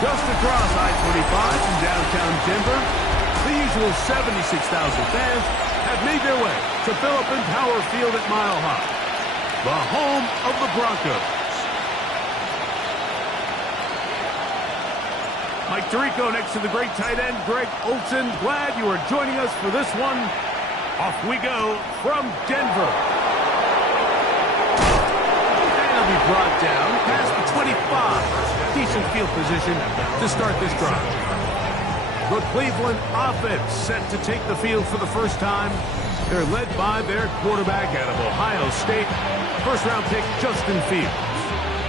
Just across I-25 from downtown Denver, the usual 76,000 fans have made their way to Philip Power Field at Mile High, the home of the Broncos. Mike Tirico next to the great tight end, Greg Olsen. Glad you are joining us for this one. Off we go from Denver. And he'll be brought down past the 25. Decent field position to start this drive. The Cleveland offense set to take the field for the first time. They're led by their quarterback out of Ohio State, first-round pick Justin Fields.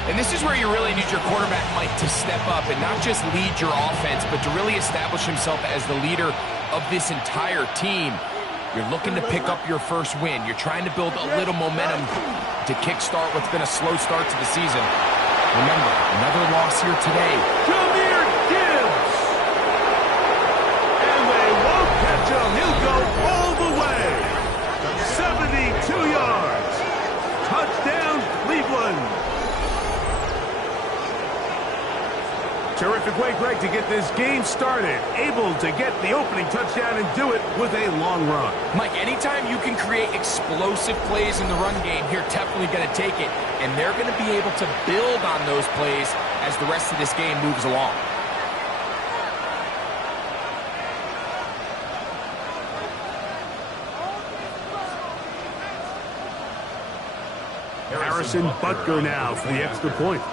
And this is where you really need your quarterback, Mike, to step up and not just lead your offense, but to really establish himself as the leader of this entire team. You're looking to pick up your first win. You're trying to build a little momentum to kickstart what's been a slow start to the season. Remember, another loss here today. Jahmyr Gibbs! And they won't catch him. He'll go all the way. 72 yards. Touchdown, Cleveland. Terrific way, Greg, to get this game started. Able to get the opening touchdown and do it with a long run. Mike, anytime you can create explosive plays in the run game, you're definitely going to take it. And they're going to be able to build on those plays as the rest of this game moves along. Harrison Butker now for the extra point.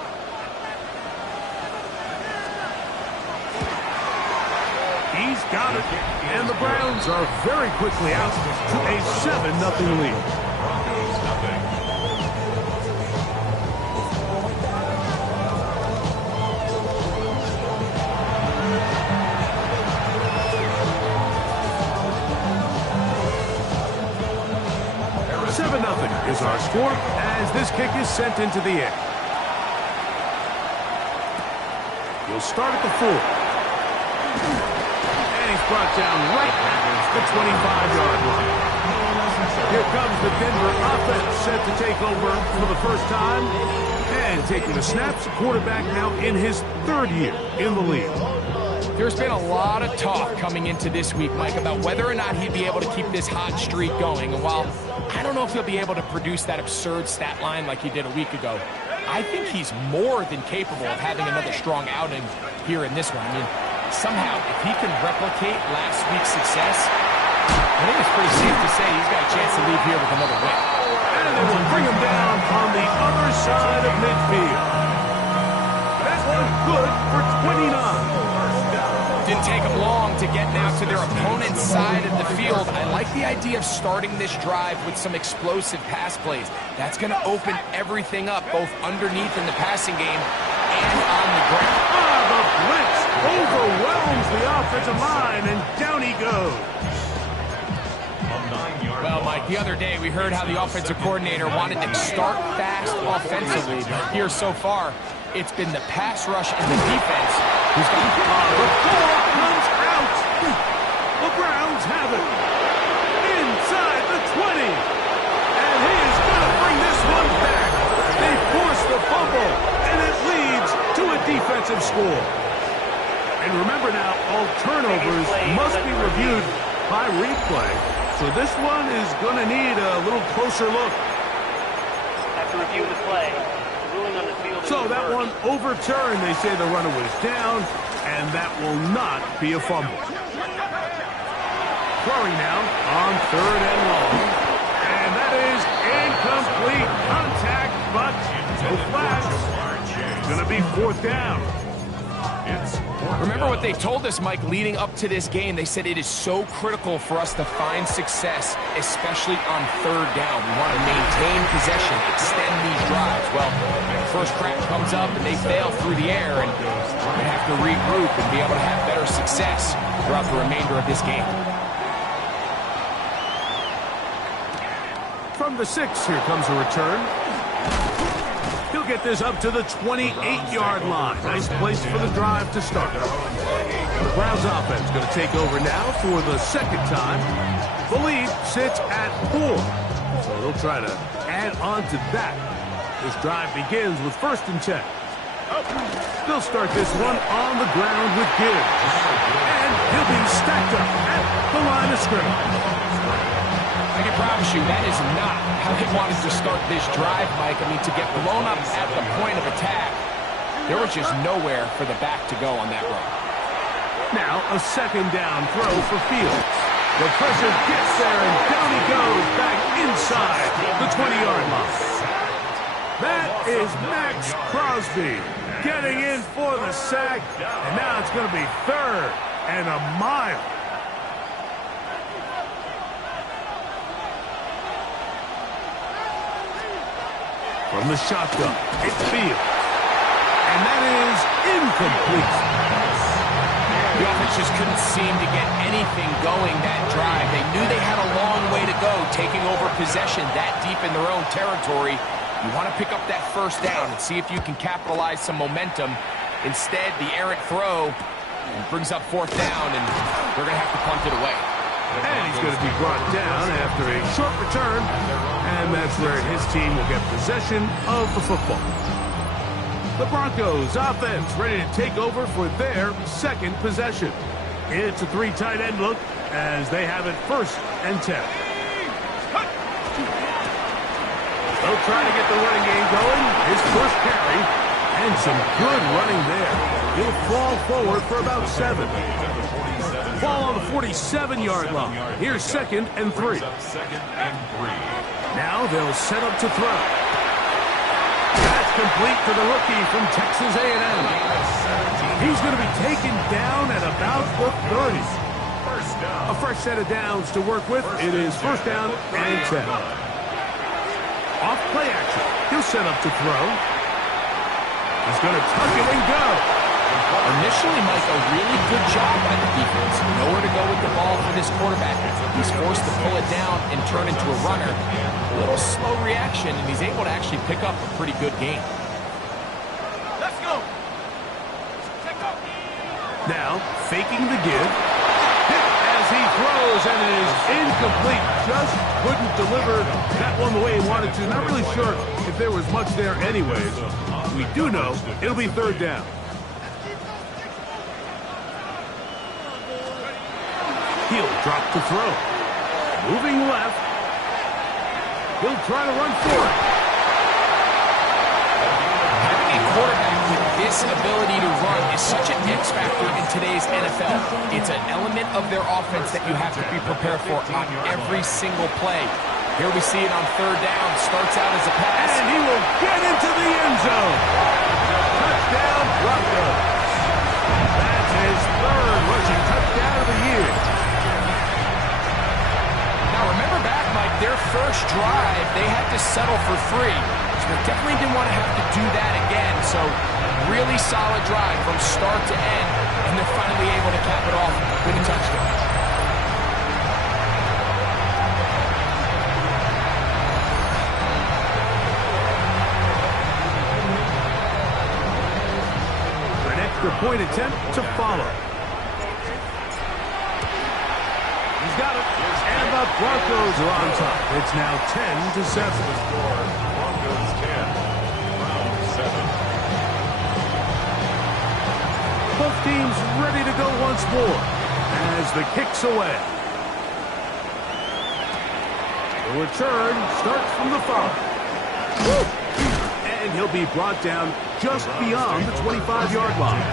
He's got it. And the Browns are very quickly out to a 7-0 lead. Is our score as this kick is sent into the air. He'll start at the 4. And he's brought down right at the 25-yard line. Here comes the Denver offense set to take over for the first time. And taking the snaps, quarterback now in his 3rd year in the league. There's been a lot of talk coming into this week, Mike, about whether or not he'd be able to keep this hot streak going. And while I don't know if he'll be able to produce that absurd stat line like he did a week ago, I think he's more than capable of having another strong outing here in this one. I mean, somehow, if he can replicate last week's success, I think it's pretty safe to say he's got a chance to leave here with another win. And they will bring him down on the other side of midfield. That one good for 29. Didn't take them long to get now to their opponent's side of the field. I like the idea of starting this drive with some explosive pass plays. That's going to open everything up, both underneath in the passing game and on the ground. The blitz overwhelms the offensive line, and down he goes. Well, Mike, the other day we heard how the offensive coordinator wanted to start fast offensively. Here so far, it's been the pass rush and the defense who's got the ball comes out. The Browns have it inside the 20. And he is going to bring this one back. They force the fumble, and it leads to a defensive score. And remember now, all turnovers must be reviewed by replay. So this one is going to need a little closer look. Have to review the play. Ruling on the field. So that one overturned. They say the runner was down, and that will not be a fumble. Throwing now on 3rd and long. And that is incomplete contact, but no flags. It's going to be 4th down. Remember what they told us, Mike, leading up to this game. They said it is so critical for us to find success, especially on 3rd down. We want to maintain possession, extend these drives. Well, first crack comes up and they fail through the air, and they have to regroup and be able to have better success throughout the remainder of this game. From the 6, here comes a return. He'll get this up to the 28-yard line. Nice place for the drive to start. The Browns offense going to take over now for the 2nd time. The lead sits at 4. So they'll try to add on to that. This drive begins with 1st and 10. They'll start this one on the ground with Gibbs. And he'll be stacked up at the line of scrimmage. I can promise you that is not how they wanted to start this drive, Mike. I mean, to get blown up at the point of attack, there was just nowhere for the back to go on that run. Now a second down throw for Fields. The pressure gets there, and down he goes back inside the 20-yard line. That is Max Crosby getting in for the sack, and now it's going to be third and a mile. From the shotgun, it's Fields, and that is incomplete. The offense just couldn't seem to get anything going that drive. They knew they had a long way to go, taking over possession that deep in their own territory. You want to pick up that first down and see if you can capitalize some momentum. Instead, the errant throw brings up fourth down, and they're going to have to punt it away. And he's going to be brought down after a short return, and that's where his team will get possession of the football. The Broncos offense ready to take over for their second possession. It's a three tight end look as they have it first and 10. They'll try to get the running game going. His first carry, and some good running there. He'll fall forward for about 7. Ball on the 47-yard line. Here's second and 3. Now they'll set up to throw. That's complete to the rookie from Texas A&M. He's going to be taken down at about the 30. A fresh set of downs to work with. It is first down and 10. Off play action. He'll set up to throw. He's going to tuck it and go. Initially, Mike, a really good job by the defense. Nowhere to go with the ball for this quarterback. He's forced to pull it down and turn into a runner. A little slow reaction, and he's able to actually pick up a pretty good game. Let's go. Now, faking the give. Hit as he throws, and it is incomplete. Just couldn't deliver that one the way he wanted to. Not really sure if there was much there anyways. We do know it'll be third down. He'll drop to throw. Moving left. He'll try to run for it. Having a quarterback with this ability to run is such an X factor in today's NFL. It's an element of their offense that you have to be prepared for on every single play. Here we see it on third down. Starts out as a pass. And he will get into the end zone. Touchdown, Broncos. That's his third rushing touchdown of the year. Now remember back, Mike, their first drive, they had to settle for 3. So they definitely didn't want to have to do that again. So really solid drive from start to end, and they're finally able to cap it off with a touchdown. An extra point attempt to follow. He's got it. And the Broncos are on top. It's now 10-7. Broncos 10, round 7. Both teams ready to go once more as the kick's away. The return starts from the 5. And he'll be brought down just beyond the 25-yard line.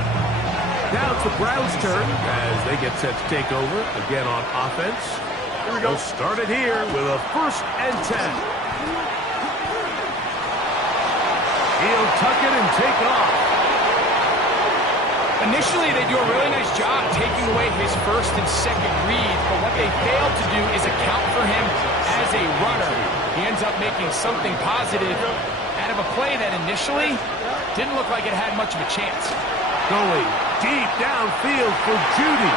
Now it's the Browns' turn as they get set to take over again on offense. Here we go. Start it here with a first and 10. He'll tuck it and take off. Initially, they do a really nice job taking away his first and second read, but what they failed to do is account for him as a runner. He ends up making something positive out of a play that initially didn't look like it had much of a chance. Going deep downfield for Judy.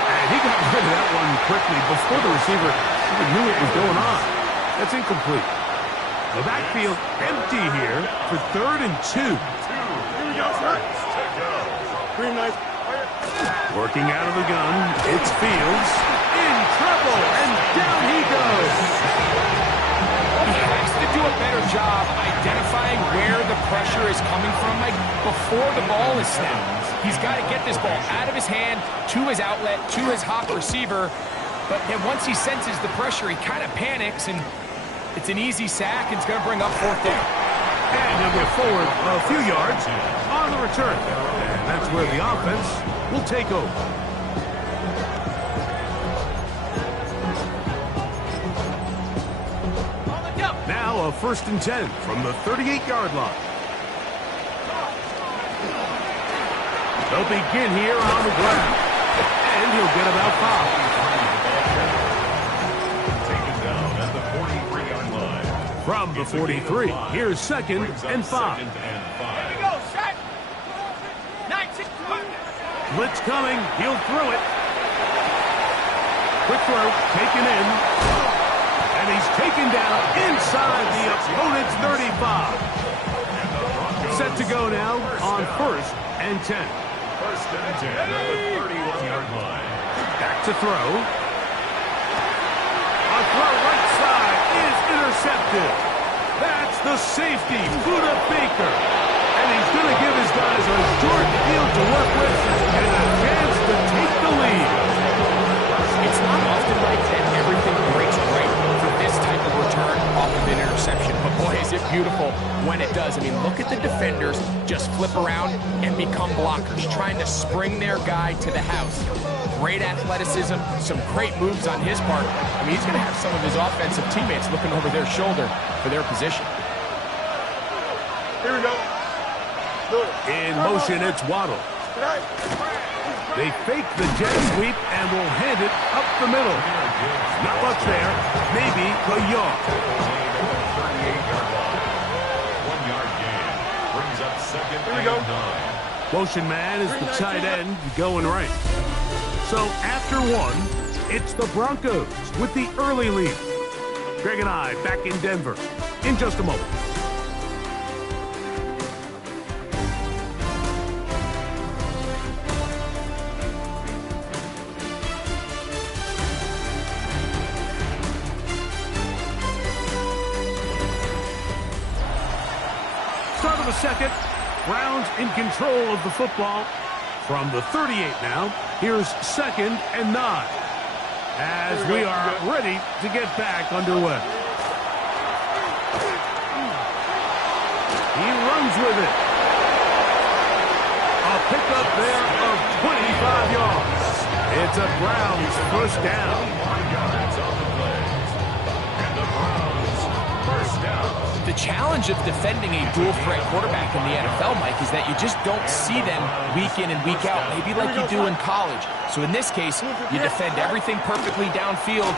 And he got rid of that one quickly before the receiver even knew what was going on. That's incomplete. The backfield empty here for third and 2. Here we go, sir. Green knife. Working out of the gun, it's Fields. In trouble, and down he goes. He has to to do a better job identifying where the pressure is coming from, like before the ball is snapped. He's got to get this ball out of his hand, to his outlet, to his hot receiver. But then once he senses the pressure, he kind of panics, and it's an easy sack, and it's going to bring up 4th down. And he'll get forward a few yards on the return. And that's where the offense will take over. Now a 1st and 10 from the 38-yard line. They'll begin here on the ground. And he'll get about 5. Taken down at the 43-yard line. From the 43, here's 2nd and 5. Here we go, set. 19. Blitz coming. He'll throw it. Quick throw, taken in. And he's taken down inside the opponent's 35. Set to go now on 1st and 10. 1st and 10 at the 31-yard line. Back to throw. A throw right side is intercepted. That's the safety, Buda Baker. And he's going to give his guys a short field to work with and a chance to take the lead. It's not often like that everything breaks right for this type of return off of an interception. But boy, is it beautiful when it does. I mean, look at the defenders just flip around and become blockers, trying to spring their guy to the house. Great athleticism, some great moves on his part. I mean, he's going to have some of his offensive teammates looking over their shoulder for their position. Here we go. In motion, it's Waddle. They fake the jet sweep and will hand it up the middle. Not much there. Maybe a yard. 38-yard line. 1-yard gain. Brings up 2nd and 9. Motion man is the tight end going right. So after 1, it's the Broncos with the early lead. Greg and I back in Denver in just a moment. Start of the 2nd. Browns in control of the football. From the 38 now, here's 2nd and 9. As we are ready to get back underway. He runs with it. A pickup there of 25 yards. It's a Browns 1st down. 1 yards on the play. And the Browns 1st down. The challenge of defending a dual-threat quarterback in the NFL, Mike, is that you just don't see them week in and week out, maybe like you do in college. So in this case, you defend everything perfectly downfield,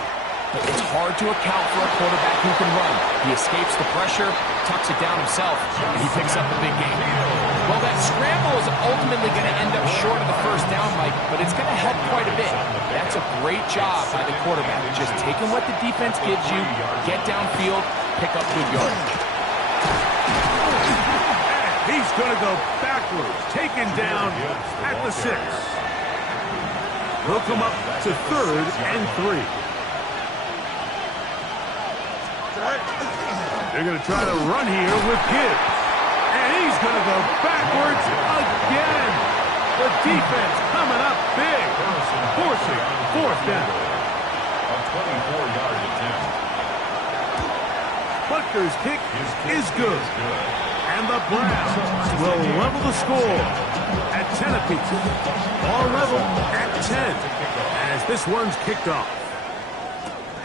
but it's hard to account for a quarterback who can run. He escapes the pressure, tucks it down himself, and he picks up a big game. Well, that scramble is ultimately going to end up short of the 1st down, Mike, but it's going to help quite a bit. That's a great job by the quarterback, just taking what the defense gives you, get downfield, pick up good yardage. He's going to go backwards, taken down at the 6. He'll come up to 3rd and 3. They're going to try to run here with Gibbs. And he's going to go backwards again. The defense coming up big, forcing 4th down. A 24-yard attempt. Butker's kick is good. And the Browns will level the score at 10 apiece. All level at 10 as this one's kicked off.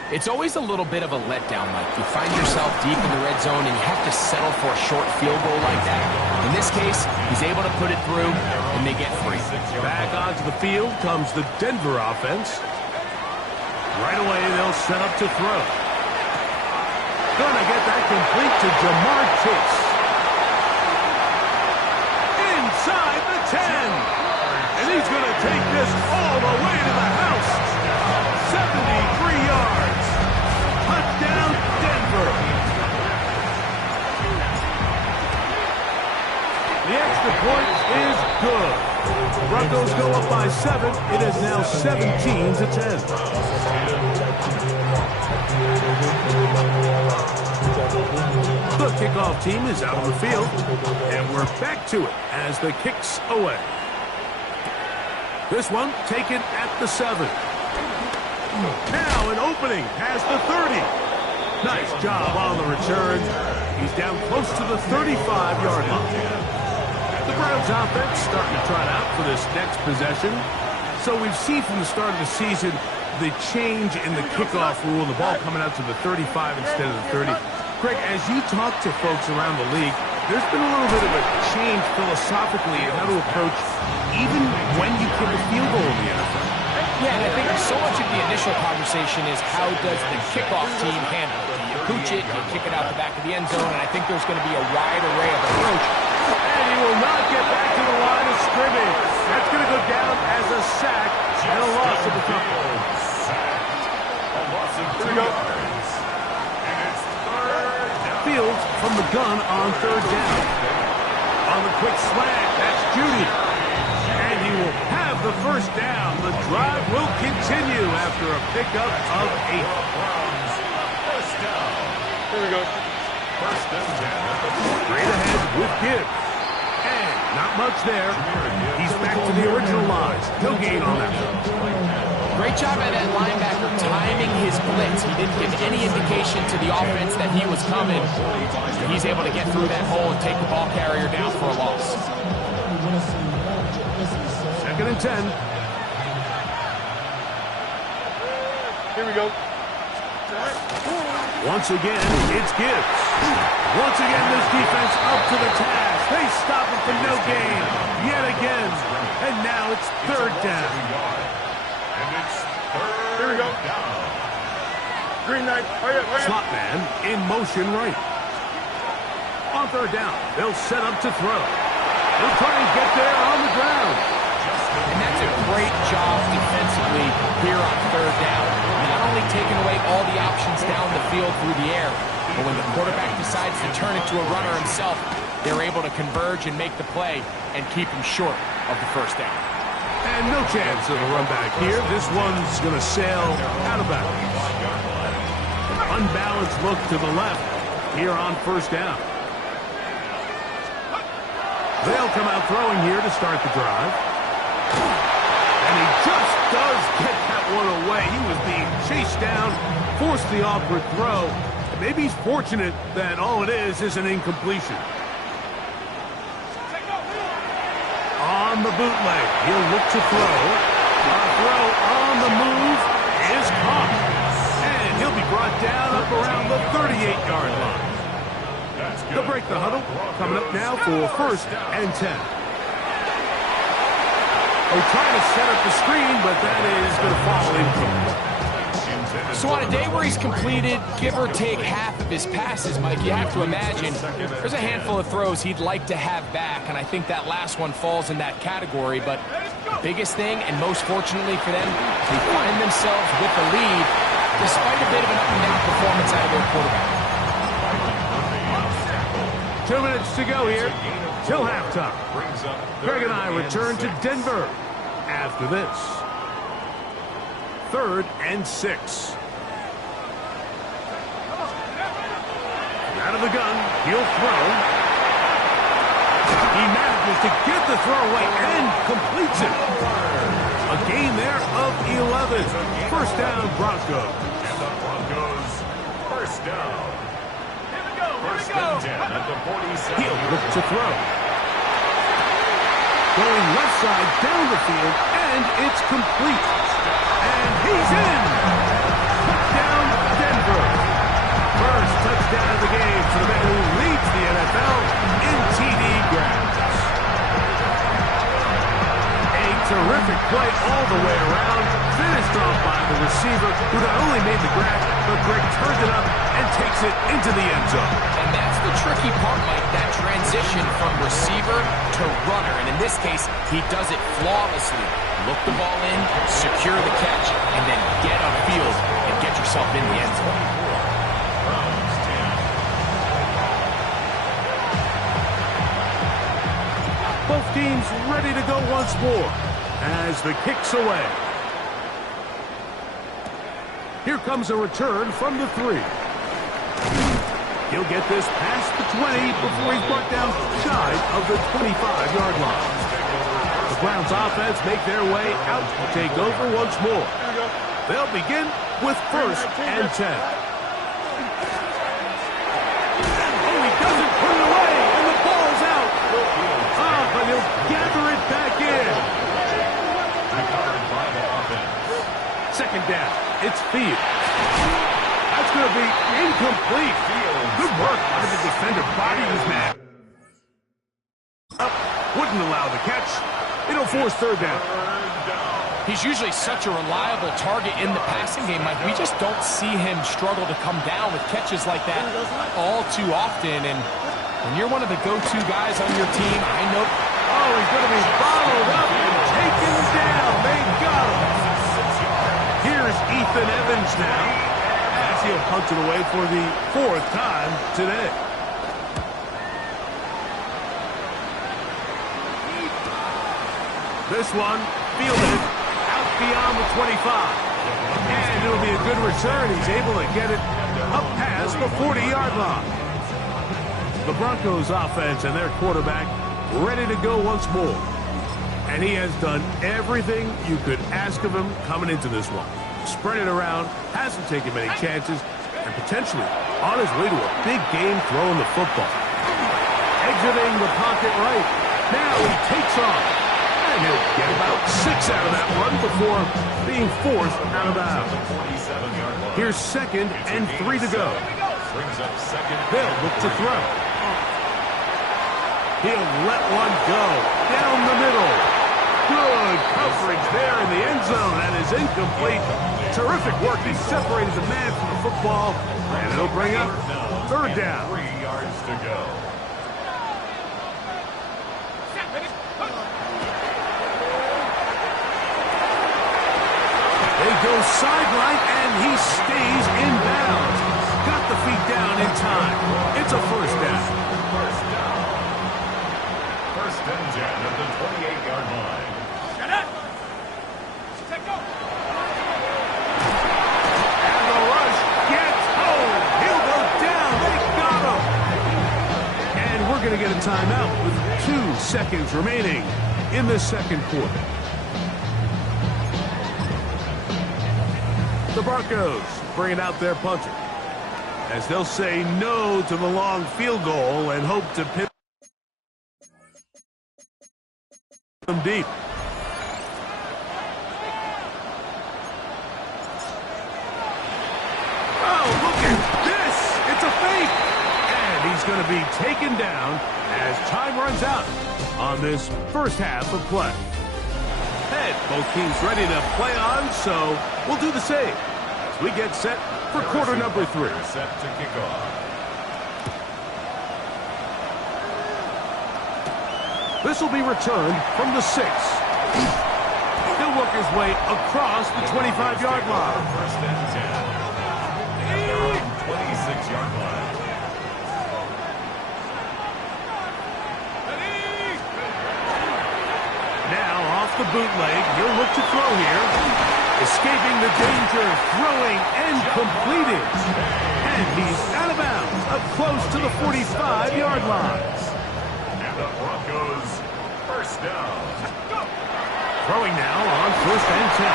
It's always a little bit of a letdown, Mike. You find yourself deep in the red zone and you have to settle for a short field goal like that. In this case, he's able to put it through and they get free. Back onto the field comes the Denver offense. Right away, they'll set up to throw. Gonna get that complete to Jamar Chase. Inside the 10. And he's going to take this all the way to the house. 73 yards. Touchdown, Denver. The extra point is good. Broncos go up by 7. It is now 17-10. The kickoff team is out on the field, and we're back to it as the kick's away. This one taken at the 7. Now an opening past the 30. Nice job on the return. He's down close to the 35-yard line. The Browns offense starting to trot out for this next possession. So we've seen from the start of the season the change in the kickoff rule, the ball coming out to the 35 instead of the 30. Greg, as you talk to folks around the league, there's been a little bit of a change philosophically in how to approach even when you kick a field goal in the NFL. Yeah, and I think so much of the initial conversation is how does the kickoff team handle it? Do you pooch it? Do you kick it out the back of the end zone? And I think there's going to be a wide array of approach. And he will not get back to the line of scrimmage. That's going to go down as a sack and a loss of a couple. Here we go. And it's third down. Fields from the gun on 3rd down. On the quick slant, that's Judy. And he will have the first down. The drive will continue after a pickup of 8. First down. Here we go. First and 10. Straight ahead with Gibbs. And not much there. He's back to the original line. No gain on that one. Great job by that linebacker timing his blitz. He didn't give any indication to the offense that he was coming. He's able to get through that hole and take the ball carrier down for a loss. 2nd and 10. Here we go. Once again, it's Gibbs. Once again, this defense up to the task. They stop him for no gain. Yet again. And now it's 3rd down. And it's third. Here we go. Down. Green knight. Hurry up, hurry up. Slot man in motion right. On 3rd down, they'll set up to throw. They'll try and get there on the ground. And that's a great job defensively here on 3rd down. Not only taking away all the options down the field through the air, but when the quarterback decides to turn it to a runner himself, they're able to converge and make the play and keep him short of the 1st down. And no chance of a run back here. This one's going to sail out of bounds. Unbalanced look to the left here on 1st down. They'll come out throwing here to start the drive. And he just does get that one away. He was being chased down, forced the awkward throw. And maybe he's fortunate that all it is an incompletion. On the bootleg, he'll look to throw. A throw on the move is caught. And he'll be brought down up around the 38-yard line. They'll break the huddle. Coming up now for 1st and 10. They're trying to set up the screen, but that is going to fall incomplete. So on a day where he's completed, give or take half of his passes, Mike, you have to imagine there's a handful of throws he'd like to have back, and I think that last one falls in that category. But the biggest thing, and most fortunately for them, they find themselves with the lead despite a bit of an up-and-down performance out of their quarterback. 2 minutes to go here till halftime. Greg and I return to Denver after this. 3rd and 6. Out of the gun, he'll throw. He manages to get the throw away and completes it. A gain there of 11. 1st down, Broncos. And the Broncos, 1st down. First and 10 at the 47. He'll look to throw. Going left side down the field, and it's complete. And he's in. Touchdown, Denver. First touchdown of the game for the man who leads the NFL in TD grabs. A terrific play all the way around. Finished off by the receiver, who not only made the grab, but Greg turned it up and takes it into the end zone. And that's the tricky part, Mike, that transition from receiver to runner. And in this case, he does it flawlessly. Look the ball in, secure the catch, and then get upfield and get yourself in the end zone. Both teams ready to go once more as the kick's away. Here comes a return from the 3. He'll get this past the 20 before he's brought down shy of the 25-yard line. The Browns offense make their way out to take over once more. They'll begin with 1st and 10. Oh, he doesn't put it away, and the ball's out. But he'll gather it back in. Second down, it's Fields. That's going to be incomplete. Good work by the defender. Body was mad. Up, wouldn't allow the catch. It'll force 3rd down. He's usually such a reliable target in the passing game. Like, we just don't see him struggle to come down with catches like that all too often. And when you're one of the go-to guys on your team, I know... Oh, he's going to be bottled up and taken down. They got him. Here's Ethan Evans now, as he'll punt it away for the 4th time today. This one fielded out beyond the 25. And it'll be a good return. He's able to get it up past the 40-yard line. The Broncos offense and their quarterback ready to go once more. And he has done everything you could ask of him coming into this one. Spread it around, hasn't taken many chances, and potentially on his way to a big game throwing the football. Exiting the pocket right. Now he takes off. And he'll get about 6 out of that run before being forced out of bounds. Here's 2nd and 3 to go. They'll look to throw. He'll let one go down the middle. Good coverage there in the end zone. That is incomplete. Terrific work. He separated the man from the football. And it'll bring up 3rd down. 3 yards to go. They go sideline, and he stays in bounds. Got the feet down in time. It's a 1st down. 1st and 10 at the 28-yard line. And the rush gets home. He'll go down. They got him. And we're going to get a timeout with 2 seconds remaining in the 2nd quarter. The Broncos bringing out their punter, as they'll say no to the long field goal and hope to pin them deep. Oh, look at this! It's a fake! And he's going to be taken down as time runs out on this 1st half of play. Both teams ready to play on, so we'll do the same as we get set for quarter number 3. Set to kick off. This will be returned from the 6. He'll work his way across the 25-yard line. 1st and 10. 26-yard line. The bootleg, he'll look to throw here. Escaping the danger, throwing and completing. And he's out of bounds, up close to the 45-yard line. And the Broncos, 1st down. Throwing now on 1st and 10.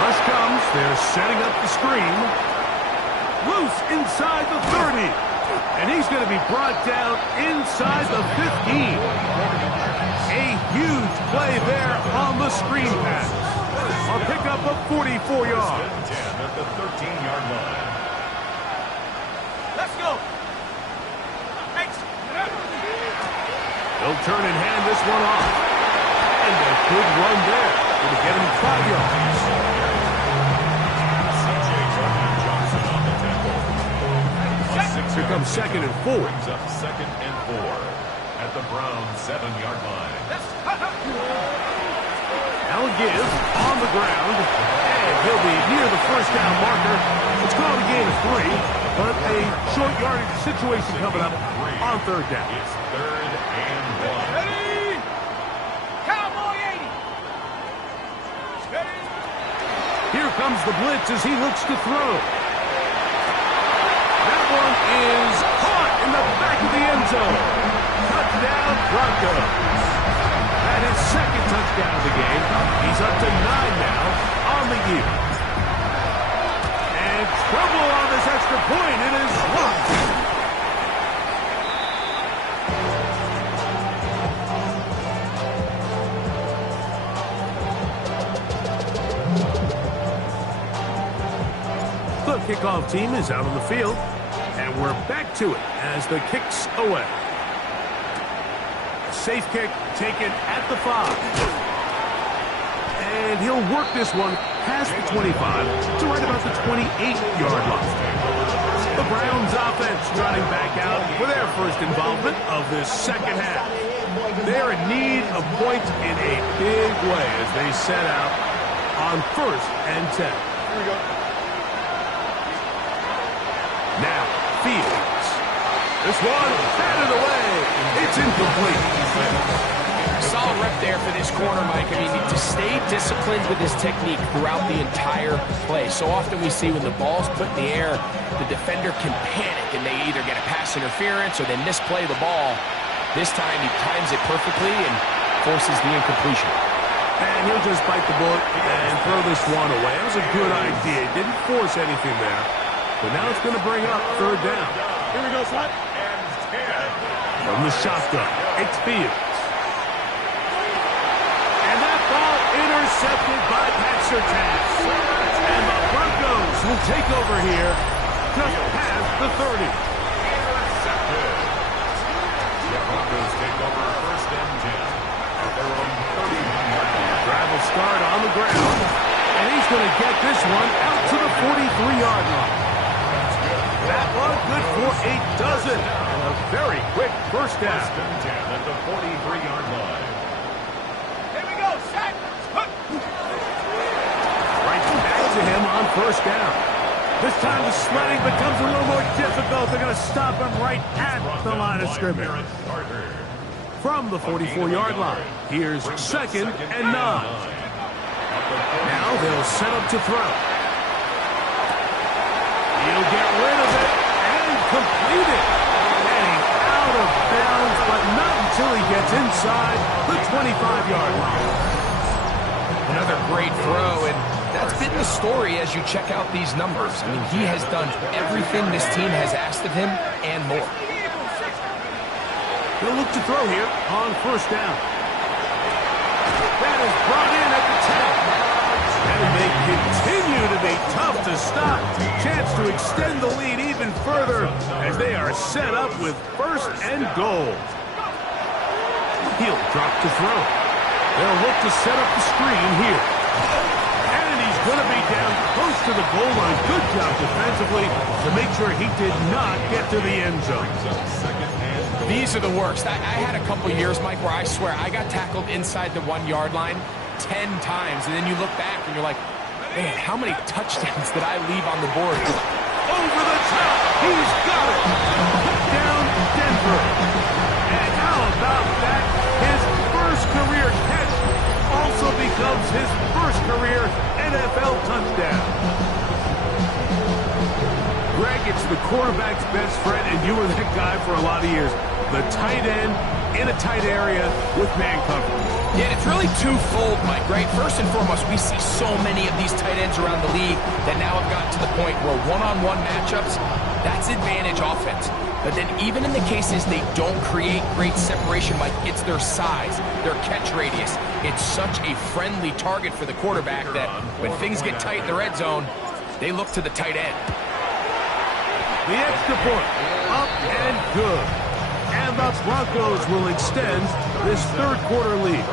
Rush comes, they're setting up the screen. Loose inside the 30. And he's going to be brought down inside the 15. A huge play there on the screen pass. A pickup of 44 yards. 10 at the 13-yard line. Let's go. They'll turn and hand this one off. And a good run there. Going to get him 5 yards. Johnson on the tackle. Here comes 2nd and 4. Brings up 2nd and 4 at the Browns 7-yard line. Now a give on the ground, and he'll be near the 1st down marker. It's called a gain of 3, but a short yardage situation coming up on 3rd down. It's 3rd and 1. Ready? Cowboy 80. Ready? Here comes the blitz as he looks to throw. That one is caught in the back back of the end zone. Touchdown, Broncos. At his second touchdown of the game. He's up to 9 now on the year. And trouble on this extra point. It is locked. The kickoff team is out on the field, and we're back to it as the kick's away. A safe kick taken at the 5. And he'll work this one past the 25 to right about the 28-yard line. The Browns offense running back out for their first involvement of this second half. They're in need of points in a big way as they set out on 1st and 10. Here we go. Now, Fields. This one, batted away. It's incomplete. Solid rep there for this corner, Mike. I mean, to stay disciplined with his technique throughout the entire play. So often we see when the ball's put in the air, the defender can panic and they either get a pass interference or they misplay the ball. This time he times it perfectly and forces the incompletion. And he'll just bite the bullet and throw this one away. That was a good idea. He didn't force anything there. But now it's going to bring up 3rd down. Here we go, Slot. From the shotgun, it's Fields. And that ball intercepted by Pat Surtain. And the Broncos will take over here just past the 30. Intercepted. The Broncos take over 1st and 10 at their own 31-yard line. Drive will start on the ground. And he's going to get this one out to the 43-yard line. That one good for a dozen. And a very quick first down. 1st and 10 at the 43-yard line. Here we go, set. Right back to him on 1st down. This time the sledding becomes a little more difficult. They're going to stop him right at the line of scrimmage. From the 44-yard line, here's 2nd and 9. Now they'll set up to throw. He'll get rid of it and complete it. Getting out of bounds, but not until he gets inside the 25-yard line. Another great throw, and that's been the story as you check out these numbers. I mean, he has done everything this team has asked of him and more. He'll look to throw here on 1st down. That is brought in at the 10. And they continue to be tough to stop. Chance to extend the lead even further as they are set up with 1st and goal. He'll drop to throw. They'll look to set up the screen here. And he's going to be down close to the goal line. Good job defensively to make sure he did not get to the end zone. These are the worst. I had a couple years, Mike, where I swear I got tackled inside the 1-yard line 10 times, and then you look back and you're like, man, how many touchdowns did I leave on the board? Over the top, he's got it. Down Denver. And how about that? His first career catch also becomes his first career NFL touchdown. Greg, it's the quarterback's best friend, and you were that guy for a lot of years. The tight end in a tight area with man coverage. Yeah, it's really twofold, Mike, right? First and foremost, we see so many of these tight ends around the league that now have gotten to the point where one-on-one matchups, that's advantage offense. But then even in the cases they don't create great separation, Mike, it's their size, their catch radius. It's such a friendly target for the quarterback that when things get tight in the red zone, they look to the tight end. The extra point, up and good. And the Broncos will extend this 3rd quarter lead.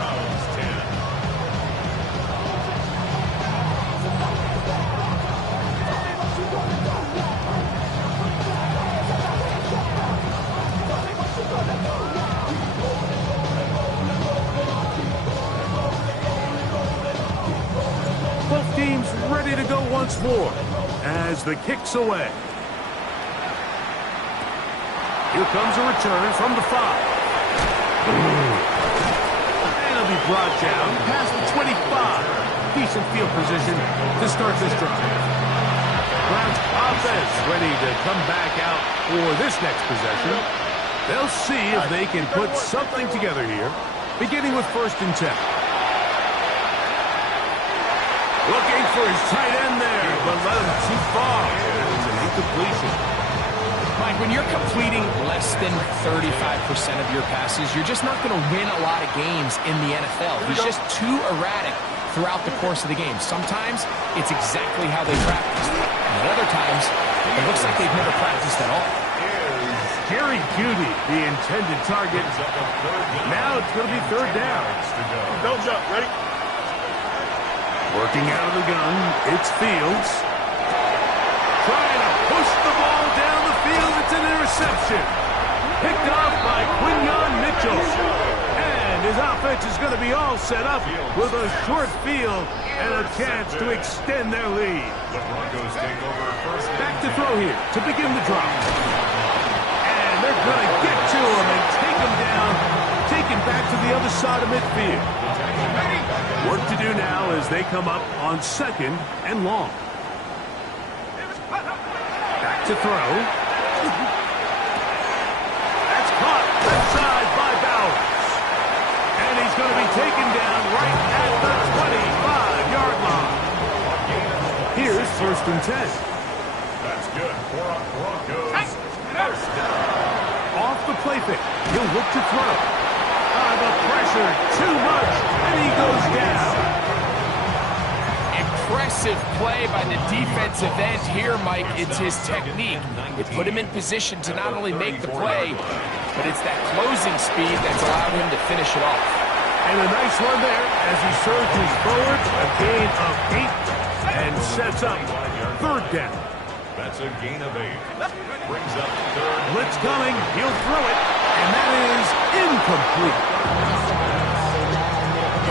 Both teams ready to go once more as the kick's away. Here comes a return from the 5. And he'll be brought down past the 25. Decent field position to start this drive. Browns offense ready to come back out for this next possession. They'll see if they can put something together here, beginning with 1st and 10. Looking for his tight end there, but let him too far. It's an incompletion. Mike, when you're completing less than 35% of your passes, you're just not going to win a lot of games in the NFL. He's just too erratic throughout the course of the game. Sometimes it's exactly how they practiced, and other times it looks like they've never practiced at all. Jerry Jeudy, the intended target. Now it's going to be 3rd down. Don't jump. Ready? Working out of the gun, it's Fields. Trying to push the ball down the field. It's an interception. Picked off by Quinyon Mitchell. And his offense is going to be all set up with a short field and a chance to extend their lead. The Broncos take over 1st. Back to throw here to begin the drive. And they're going to get to him and take him down, take him back to the other side of midfield. Work to do now as they come up on 2nd and long. Back to throw. That's caught left side by Bowers. And he's going to be taken down right at the 25-yard line. Here's 1st and 10. That's good for a Broncos. 1st down. Off the play fake. He'll look to throw. The pressure, too much, and he goes down. Impressive play by the defensive end here, Mike. It's his technique. It put him in position to not only make the play, but it's that closing speed that's allowed him to finish it off. And a nice run there as he surges forward, a gain of 8, and sets up 3rd down. That's a gain of 8. Brings up 3rd. Blitz coming, he'll throw it, and that is incomplete.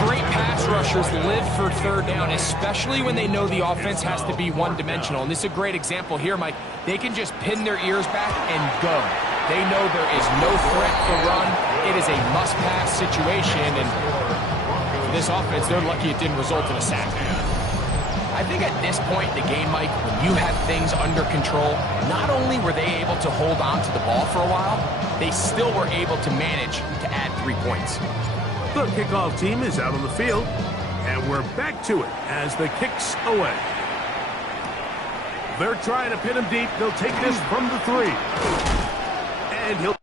Great pass rushers live for 3rd down, especially when they know the offense has to be one-dimensional. And this is a great example here, Mike. They can just pin their ears back and go. They know there is no threat for run. It is a must-pass situation, and for this offense, they're lucky it didn't result in a sack. I think at this point in the game, Mike, when you have things under control, not only were they able to hold on to the ball for a while, they still were able to manage to add 3 points. The kickoff team is out on the field, and we're back to it as the kick's away. They're trying to pin him deep. They'll take this from the 3. And he'll...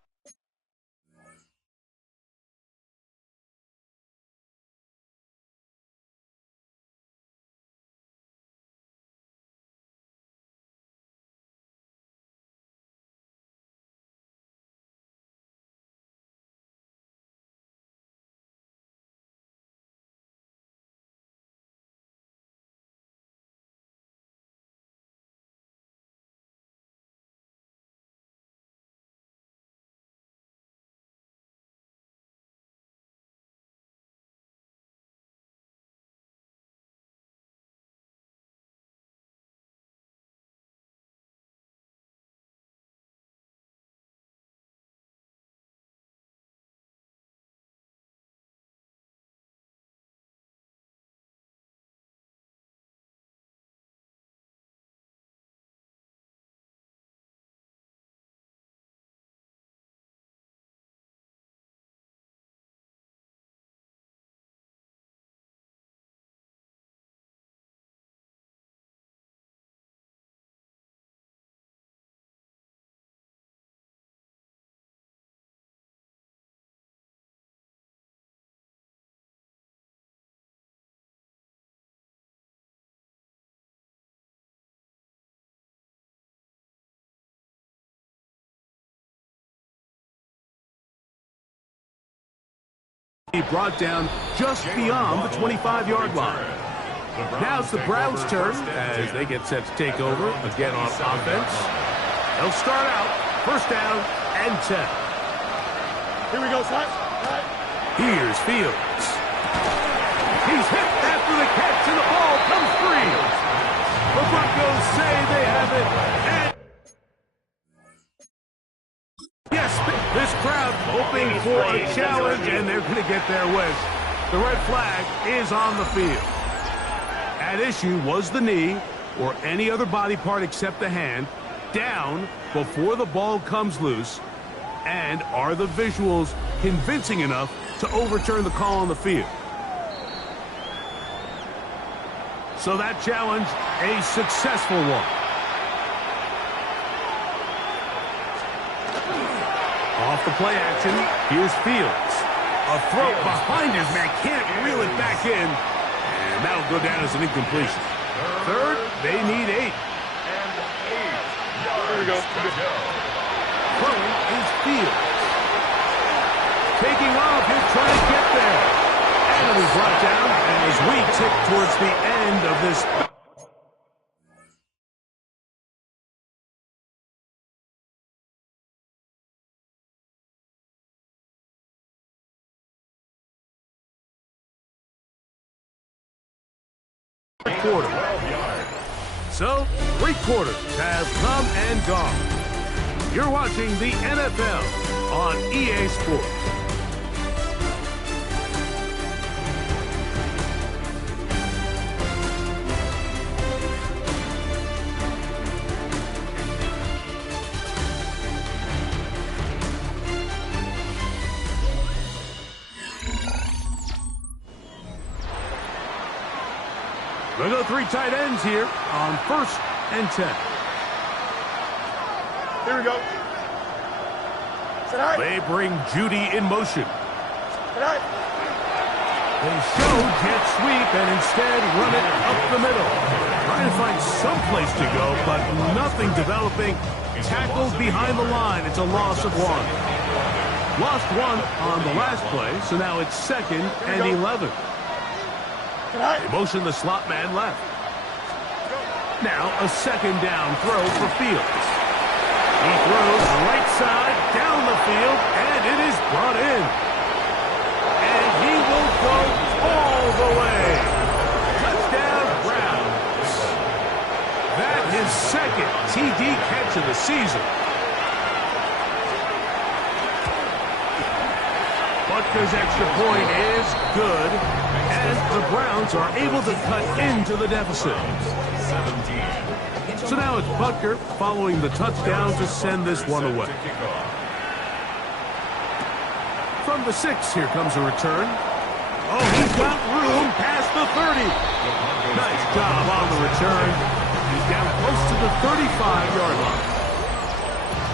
He brought down just beyond the 25-yard line. Now it's the Browns' turn as they get set to take over again on offense. They'll start out 1st down and 10. Here we go, Slot. Here's Fields. He's hit after the catch, and the ball comes free. The Broncos say they have it. And yes, this crowd hoping for a challenge, and they're going to get their wish. The red flag is on the field. At issue was the knee, or any other body part except the hand, down before the ball comes loose. And are the visuals convincing enough to overturn the call on the field? So that challenge, a successful one. Off the play action, here's Fields. A throw behind his man, can't reel it back in. And that'll go down as an incompletion. Third, they need 8. Here we go. Throwing is Fields. Taking off, he'll try to get there. And it'll be brought down as we tick towards the end of this. Quarter. So, 3 quarters have come and gone. You're watching the NFL on EA Sports. We'll go 3 tight ends here on 1st and 10. Here we go. They bring Judy in motion. Tonight. They show jet sweep and instead run it up the middle. Trying to find some place to go, but nothing developing. Tackled behind the line. It's a loss of 1. Lost 1 on the last play, so now it's 2nd and 11. They motion the slot man left. Now a 2nd down throw for Fields. He throws right side down the field, and it is brought in. And he will go all the way. Touchdown, Browns. That is 2nd TD catch of the season. Butker's extra point is good, and the Browns are able to cut into the deficit. 17. So now it's Butker following the touchdown to send this one away. From the 6, here comes a return. Oh, he's got room past the 30. Nice job on the return. He's down close to the 35-yard line.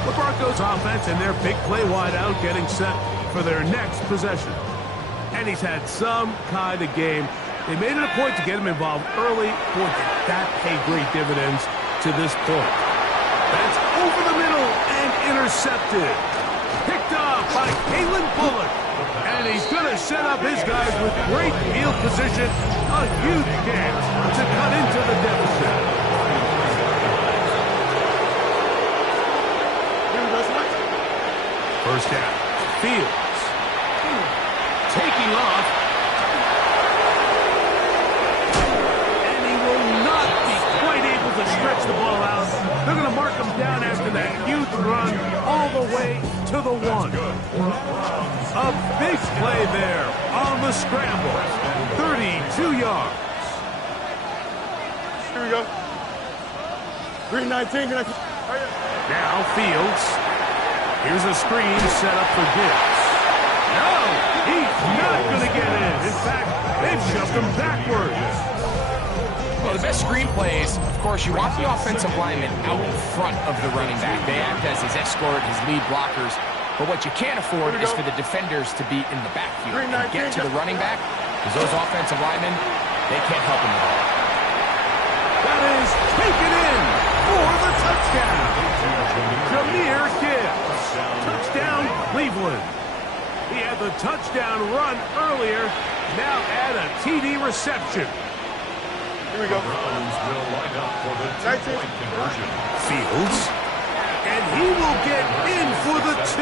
The Broncos offense and their big play wideout getting set for their next possession. And he's had some kind of game. They made it a point to get him involved early. Boy, did that pay great dividends to this point. That's over the middle and intercepted. Picked off by Kalen Bullock. And he's going to set up his guys with great field position. A huge chance to cut into the deficit. First down, Fields. Taking off. And he will not be quite able to stretch the ball out. They're going to mark him down after that huge run all the way to the 1. A big play there on the scramble. 32 yards. Here we go. 319. Now Fields. Here's a screen set up for Gibbs. No, he's not going to get in. In fact, they've shoved him backwards. Well, the best screen plays, of course, you want the offensive lineman out in front of the running back. They act as his escort, his lead blockers. But what you can't afford is for the defenders to be in the backfield and get to the running back, because those offensive linemen, they can't help him at all. That is taken in for the touchdown. Jahmyr Gibbs. Touchdown, Cleveland. He had the touchdown run earlier. Now add a TD reception. Here we go. Browns will line up for the 2-point conversion. Fields. And he will get in for the 2.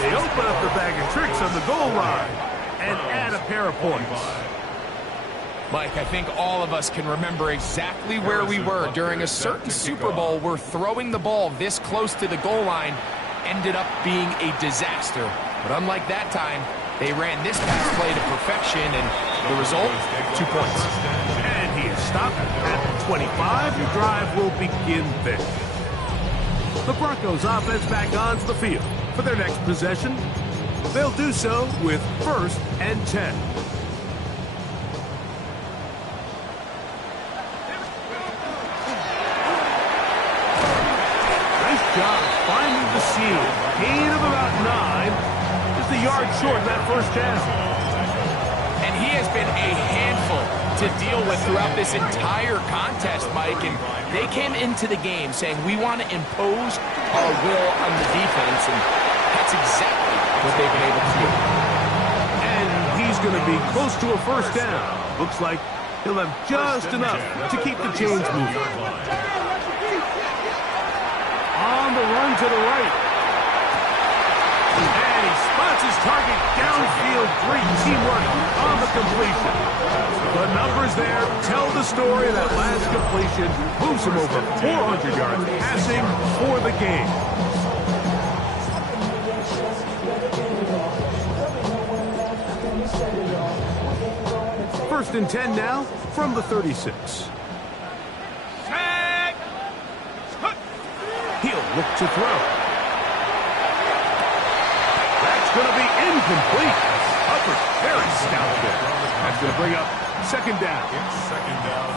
They open up the bag of tricks on the goal line and add a pair of points. Mike, I think all of us can remember exactly where we were during a certain Super Bowl where throwing the ball this close to the goal line ended up being a disaster. But unlike that time, they ran this pass play to perfection, and the result, 2 points. And he is stopped at the 25. The drive will begin there. The Broncos offense back onto the field. for their next possession. They'll do so with 1st and 10. Nice job finding the seam. Gain of about 9. Just a yard short of that first down. And he has been a handful to deal with throughout this entire contest, Mike. And they came into the game saying, we want to impose our will on the defense, and that's exactly what they've been able to do. And he's going to be close to a first down. Looks like he'll have just enough to keep the chains moving. On the run to the right. And he spots his target downfield. Great teamwork on the completion. The numbers there tell the story. That last completion moves him over 400 yards passing for the game. First and 10 now from the 36. He'll look to throw. That's going to be incomplete. Upper very stout there. That's going to bring up 2nd down. It's 2nd down.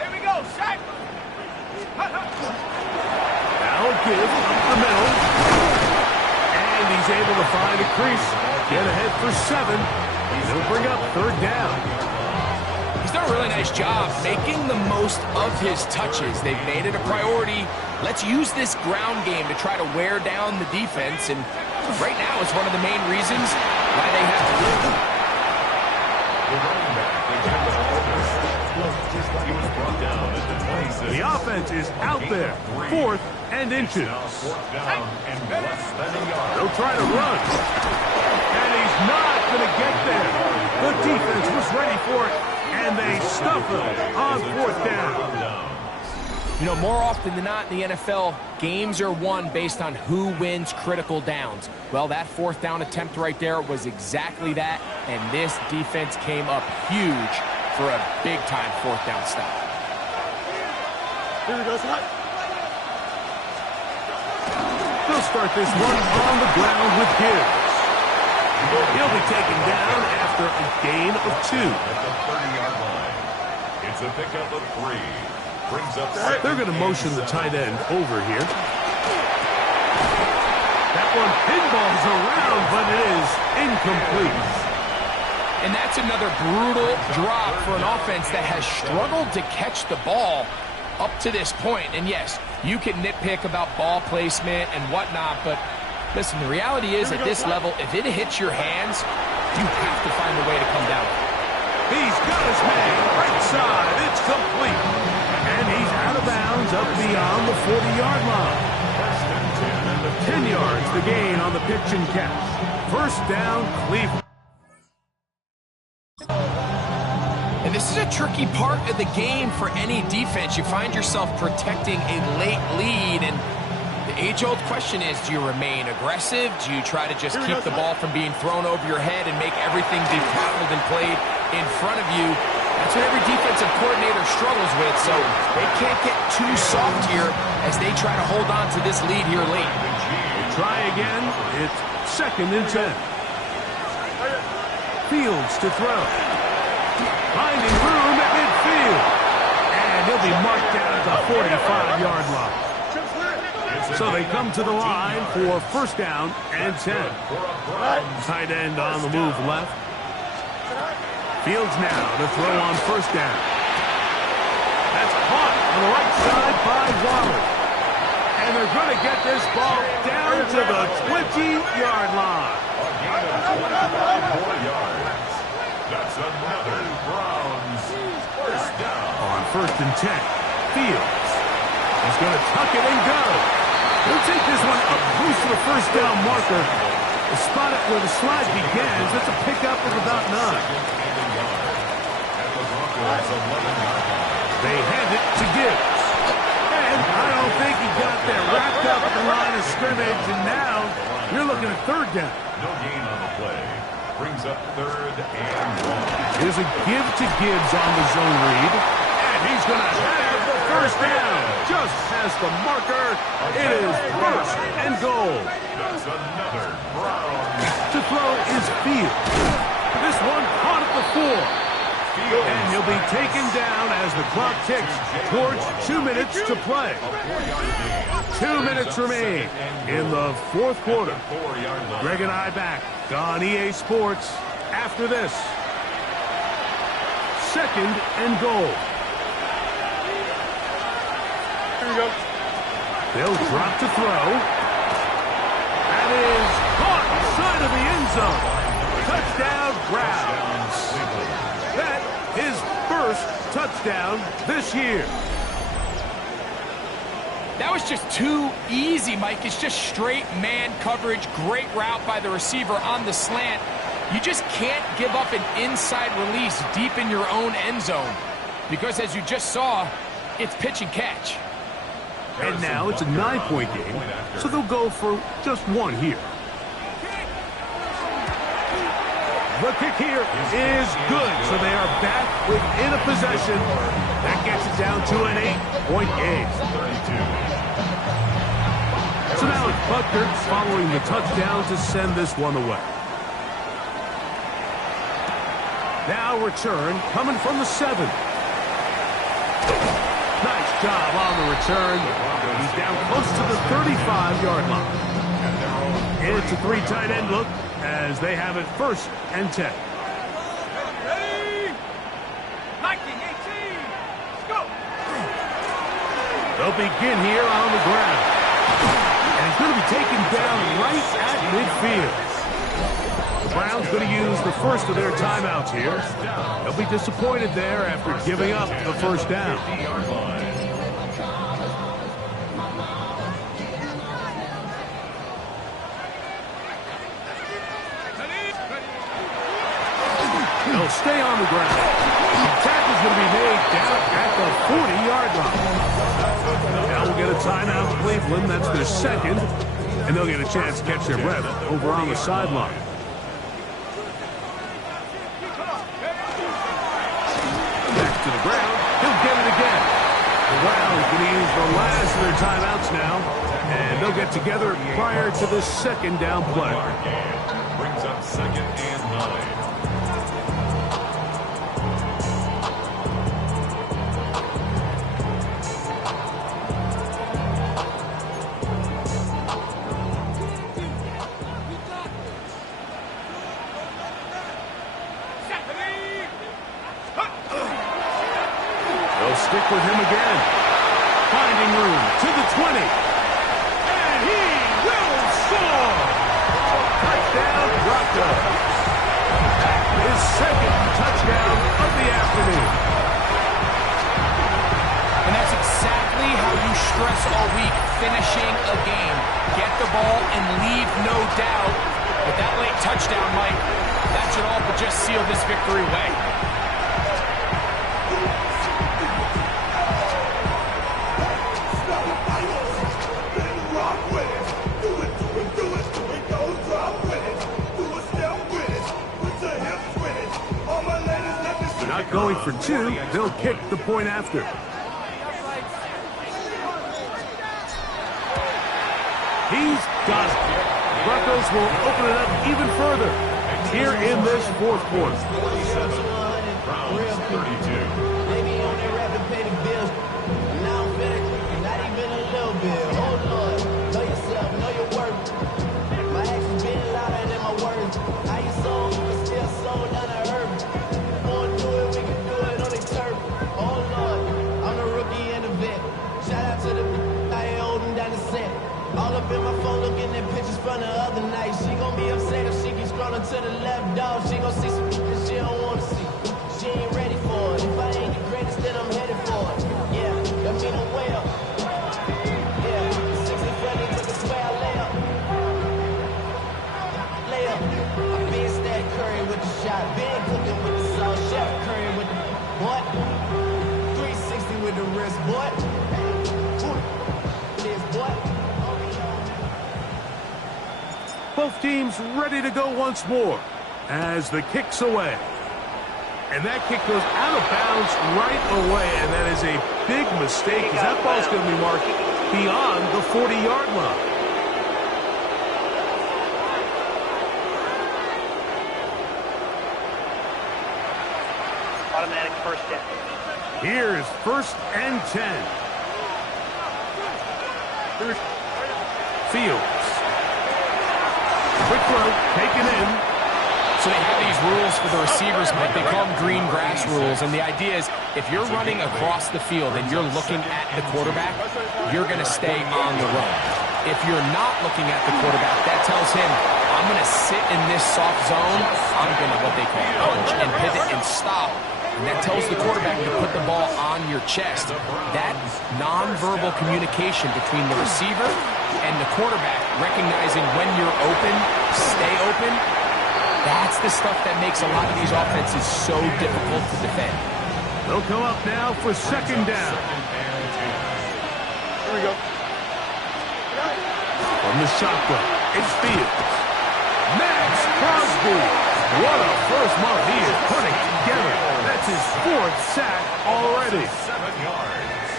Here we go, sack. Now a give up the middle. And he's able to find a crease. Get ahead for 7. He'll bring up 3rd down. He's done a really nice job making the most of his touches. They've made it a priority. Let's use this ground game to try to wear down the defense, and right now it's one of the main reasons why they have to win. The offense is out there. 4th and inches. They'll try to run. And he's not going to get there. The defense was ready for it, and they stuff him on 4th down. You know, more often than not in the NFL, games are won based on who wins critical downs. Well, that 4th down attempt right there was exactly that, and this defense came up huge for a big-time 4th down stop. Here we go, slide. They'll start this one on the ground with Gibbs. He'll be taken down after a gain of 2. At the 30-yard line. It's a pickup of 3. Brings up They're going to motion the tight end over here. That one pinballs around, but it is incomplete. And that's another brutal drop for an offense that has struggled to catch the ball up to this point. And yes, you can nitpick about ball placement and whatnot, but listen, the reality is at this level, if it hits your hands, you have to find a way to come down. He's got his man right side. It's complete. And he's out of bounds up beyond the 40-yard line. 10 yards the gain on the pitch and catch. First down, Cleveland. And this is a tricky part of the game for any defense. You find yourself protecting a late lead, and the age-old question is, do you remain aggressive? Do you try to just keep the ball from being thrown over your head and make everything be tackled and played in front of you? That's what every defensive coordinator struggles with, so they can't get too soft here as they try to hold on to this lead here late. They try again. It's 2nd and 10. Fields to throw. Finding room at midfield. And he'll be marked down at the 45-yard line. So they come to the line for 1st down and 10. Tight end on the move left. Fields now to throw on 1st down. That's caught on the right side by Waddle. And they're going to get this ball down to the 20-yard line. That's another Browns 1st down. On 1st and 10, Fields. He's going to tuck it and go. He'll take this one up close to the 1st down marker. Spot it where the slide begins. That's a pickup of about 9. They hand it to Gibbs. And I don't think he got there wrapped up at the line of scrimmage. And now you're looking at 3rd down. No gain on the play. Brings up 3rd and 1. Here's a give to Gibbs on the zone read. And he's going to have the first down. Just past the marker. It is first and goal. That's another Browns. To throw is Field. This one caught at the 4. And he'll be taken down as the clock ticks towards 2 minutes to play. 2 minutes remain in the fourth quarter. Greg and I back on EA Sports after this. Second and goal. Here we go. They'll drop to throw. That is caught inside of the end zone. Touchdown, Browns. That is first touchdown this year. That was just too easy, Mike. It's just straight man coverage. Great route by the receiver on the slant. You just can't give up an inside release deep in your own end zone. Because as you just saw, it's pitch and catch. And now it's a 9-point game, so they'll go for just one here. The kick here is good, so they are back within a possession. That gets it down to an 8-point game. So now it's Butker following the touchdown to send this one away. Now return coming from the 7. Nice job on the return. He's down close to the 35-yard line. It's a 3 tight end look as they have it first and 10. Ready? 19, 18. Let's go. They'll begin here on the ground. And he's going to be taken down right at midfield. The Browns going to use the first of their timeouts here. They'll be disappointed there after giving up the first down. They'll stay on the ground. The tackle's going to be made down at the 40-yard line. Now we'll get a timeout, Cleveland. That's their second. And they'll get a chance to catch their breath over on the sideline. Back to the ground. He'll get it again. The Browns going to use the last of their timeouts now. And they'll get together prior to the second down play. Brings up second and 9. Stick with him again. Finding room to the 20. And he will soar. Touchdown, Broncos. His second touchdown of the afternoon. And that's exactly how you stress all week, finishing a game. Get the ball and leave no doubt. But that late touchdown, Mike, that should all but just seal this victory away. Not going for 2, they'll kick the point after. He's got it. The Broncos will open it up even further here in this fourth quarter. Browns 32. All up in my phone looking at pictures from the other night. She gon' be upset if she keeps scrolling to the left, dog. She gon' see some that she don't wanna see. She ain't ready for it. If I ain't the greatest, then I'm headed for it. Yeah, that mean I'm way up. Yeah, 60 funny, but the way I lay up. Lay up. I been Stat Curry with the shot. Been cooking with the sauce. Chef Curry with the what? 360 with the wrist, boy. This boy. Both teams ready to go once more as the kick's away. And that kick goes out of bounds right away, and that is a big mistake because that ball's going to be marked beyond the 40-yard line. Automatic first down. Here's 1st and 10. Fields. Quick throw, taken in. So they have these rules for the receivers, Mike. They call them green grass rules. And the idea is if you're running across the field and you're looking at the quarterback, you're going to stay on the run. If you're not looking at the quarterback, that tells him, I'm going to sit in this soft zone. I'm going to what they call punch and pivot and stop. And that tells the quarterback to put the ball on your chest. That nonverbal communication between the receiver and the quarterback, recognizing when you're open, stay open, that's the stuff that makes a lot of these offenses so difficult to defend. They'll come up now for 2nd down. Here we go. From the shotgun, it's Fields. Max Crosby. What a first month he is putting together. That's his 4th sack already. 7 yards.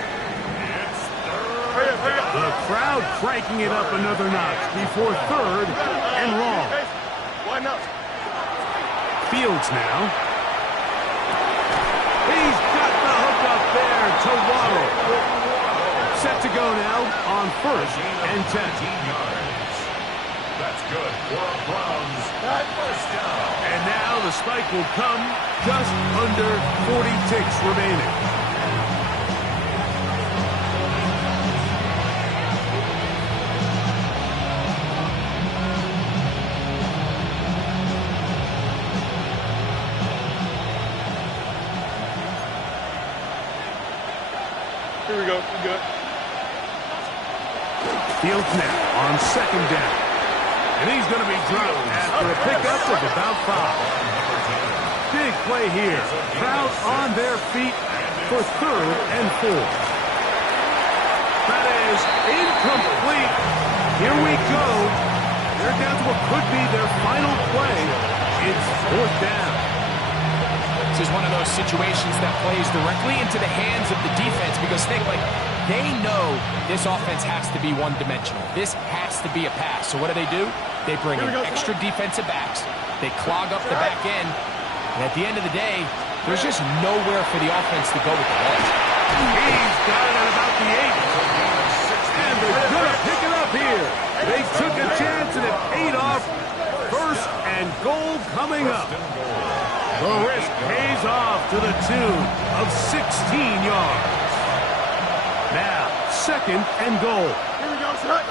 It's 3rd. Hurry up. The crowd cranking it up another notch before 3rd and long. Why not? Fields now. He's got the hook up there to Waddle. Set to go now on 1st and 10. 15 yards. That's good for Browns. First down. And now the spike will come just under 40 ticks remaining. Here we go. We're good. Fields now on 2nd down. And he's going to be dropped after a pickup of about 5. Big play here. Crowd on their feet for 3rd and 4. That is incomplete. Here we go. They're down to what could be their final play. It's 4th down. This is one of those situations that plays directly into the hands of the defense because they know this offense has to be one-dimensional. This has to be a pass. So what do? They bring in extra defensive backs. They clog up the back end. And at the end of the day, there's just nowhere for the offense to go with the ball. He's got it at about the 8. And they're going to pick it up here. They took a chance and it paid off. 1st and goal coming up. The risk pays off to the tune of 16 yards. Now, 2nd and goal. Here we go, tonight.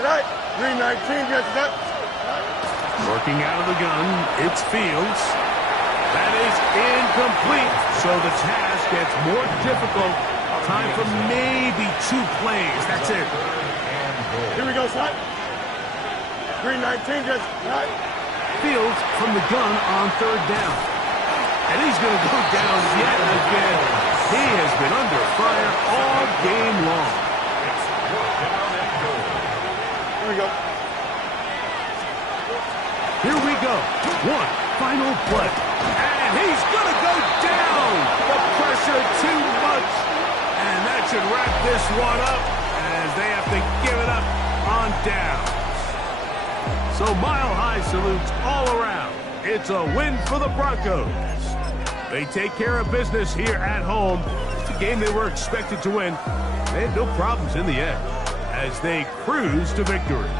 Tonight. 319, yes, that. Working out of the gun, it's Fields. That is incomplete, so the task gets more difficult. Time for maybe 2 plays. That's it. Here we go, son. 319, yes, tonight. Fields from the gun on 3rd down. And he's going to go down yet again. He has been under fire all game long. Here we go. Here we go. 1 final play. And he's going to go down. The pressure too much. And that should wrap this one up as they have to give it up on downs. So mile-high salutes all around. It's a win for the Broncos. They take care of business here at home. It's a game they were expected to win. They had no problems in the end as they cruise to victory.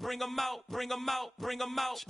Bring 'em out, bring 'em out, bring 'em out.